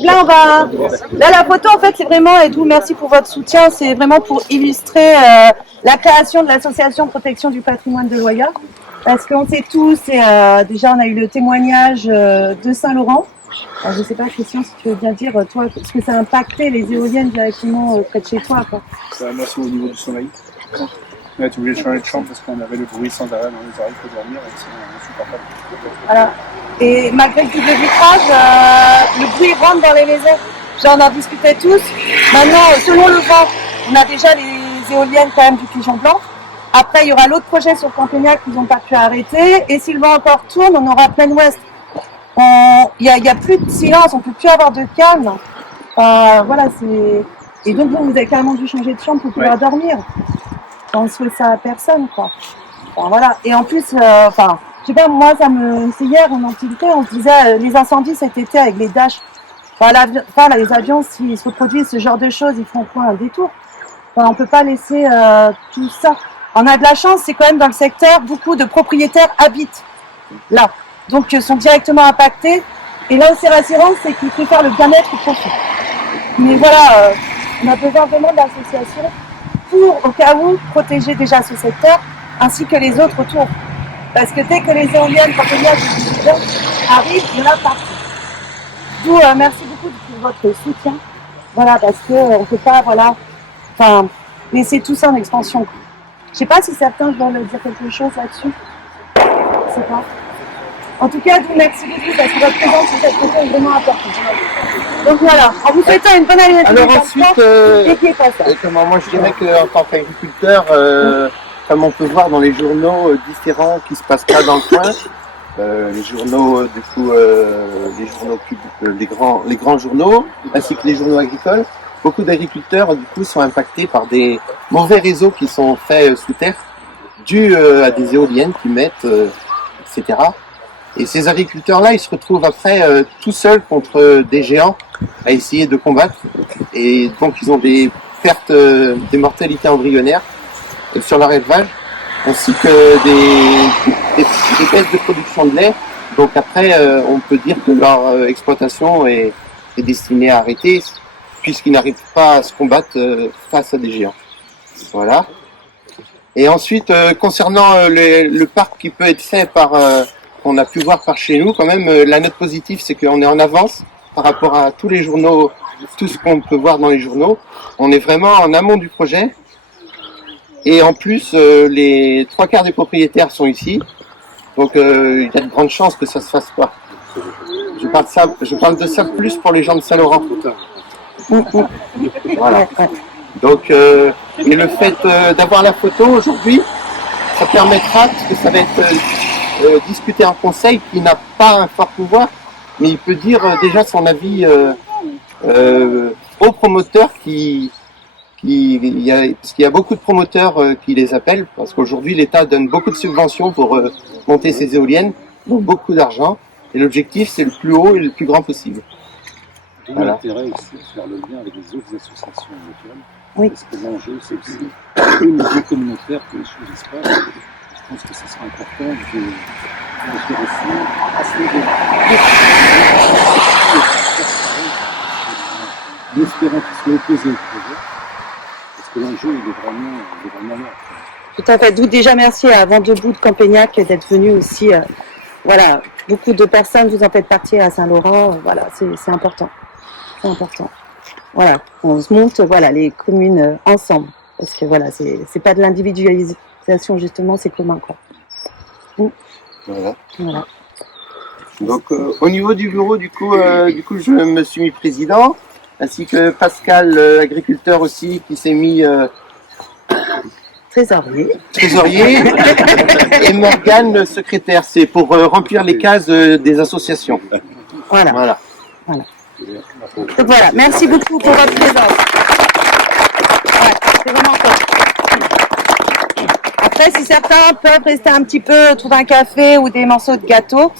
Là, là, la photo, en fait, c'est vraiment, et d'où merci pour votre soutien, c'est vraiment pour illustrer la création de l'association Protection du patrimoine de Loya. Parce qu'on sait tous, et déjà, on a eu le témoignage de Saint-Laurent. Alors, je ne sais pas, Christian, si tu veux bien dire, toi, ce que ça a impacté les éoliennes directement près de chez toi, quoi. Moi, c'est au niveau du sommeil. On a été obligé de changer de chambre parce qu'on avait le bruit sans arrêt dans les oreilles pour dormir et c'est insupportable. Voilà. Et malgré le double vitrage, le bruit rentre dans les maisons. Genre, on en discutait tous. Maintenant, selon le vent, on a déjà les éoliennes quand même du pigeon blanc. Après, il y aura l'autre projet sur Campagnac qu'ils n'ont pas pu arrêter. Et si le vent encore tourne, on aura plein ouest. Il y a plus de silence, on ne peut plus avoir de calme. Voilà, c'est. Et donc, vous avez carrément dû changer de chambre pour pouvoir dormir. On ne souhaite ça à personne, quoi. Enfin, voilà. Et en plus, je sais pas, moi, c'est hier, on se disait, les incendies cet été avec les Dash. Les avions, s'ils se reproduisent ce genre de choses, ils font quoi, un détour? On peut pas laisser tout ça. On a de la chance, c'est quand même dans le secteur, beaucoup de propriétaires habitent là. Donc, sont directement impactés. Et là où c'est rassurant, c'est qu'ils préfèrent le bien-être au profit. Mais voilà, on a besoin vraiment d'associations pour, au cas où, protéger déjà ce secteur, ainsi que les autres autour. Parce que dès que les éoliennes, quand il y a des étudiants, arrivent, il y en a partout. D'où, merci beaucoup pour votre soutien. Voilà, parce qu'on ne peut pas, laisser tout ça en expansion. Je ne sais pas si certains veulent dire quelque chose là-dessus. Je ne sais pas. En tout cas, merci beaucoup parce que votre présence sur cette photo est vraiment importante. Donc voilà, en vous souhaitant une bonne année. Alors ensuite, moi je dirais qu'en tant qu'agriculteur, comme on peut voir dans les journaux différents qui se passent pas dans le coin, les journaux les grands journaux, ainsi que les journaux agricoles, beaucoup d'agriculteurs du coup sont impactés par des mauvais réseaux qui sont faits sous terre, dus à des éoliennes qui mettent, etc. Et ces agriculteurs-là, ils se retrouvent après tout seuls contre des géants à essayer de combattre. Et donc, ils ont des pertes, des mortalités embryonnaires sur leur élevage, ainsi que des baisses de production de lait. Donc après, on peut dire que leur exploitation est destinée à arrêter, puisqu'ils n'arrivent pas à se combattre face à des géants. Voilà. Et ensuite, concernant le parc qui peut être fait par... qu'on a pu voir par chez nous, quand même, la note positive, c'est qu'on est en avance par rapport à tous les journaux, tout ce qu'on peut voir dans les journaux. On est vraiment en amont du projet. Et en plus, les 3/4 des propriétaires sont ici. Donc, il y a de grandes chances que ça se fasse pas. Je parle de ça plus pour les gens de Saint-Laurent. Voilà. Donc, et le fait d'avoir la photo aujourd'hui, ça permettra, parce que ça va être discuter en conseil, qui n'a pas un fort pouvoir, mais il peut dire déjà son avis aux promoteurs parce qu'il y a beaucoup de promoteurs qui les appellent, parce qu'aujourd'hui l'État donne beaucoup de subventions pour monter ces éoliennes, donc beaucoup d'argent, et l'objectif c'est le plus haut et le plus grand possible. Voilà. L'intérêt aussi de faire le lien avec les autres associations locales, parce que l'enjeu c'est aussi au niveau communautaire que les choses se passent. Je pense que ce sera important de faire aussi à ce niveau. Espérons qu'ils soient opposés au projet, parce que l'enjeu il est vraiment là. Tout à fait. D'où déjà merci à Vent debout de Campagnac d'être venu aussi. Voilà, beaucoup de personnes, vous en faites partie à Saint-Laurent. Voilà, c'est important. C'est important. Voilà, on se monte, les communes ensemble, parce que voilà, c'est pas de l'individualisation justement, c'est commun quoi. Voilà. Donc au niveau du bureau, du coup, je me suis mis président, ainsi que Pascal, agriculteur aussi, qui s'est mis trésorier, et Morgane, secrétaire. C'est pour remplir les cases des associations. Voilà. Donc voilà, merci beaucoup pour votre présence. C'est vraiment top. Après, si certains peuvent rester un petit peu autour d'un café ou des morceaux de gâteau,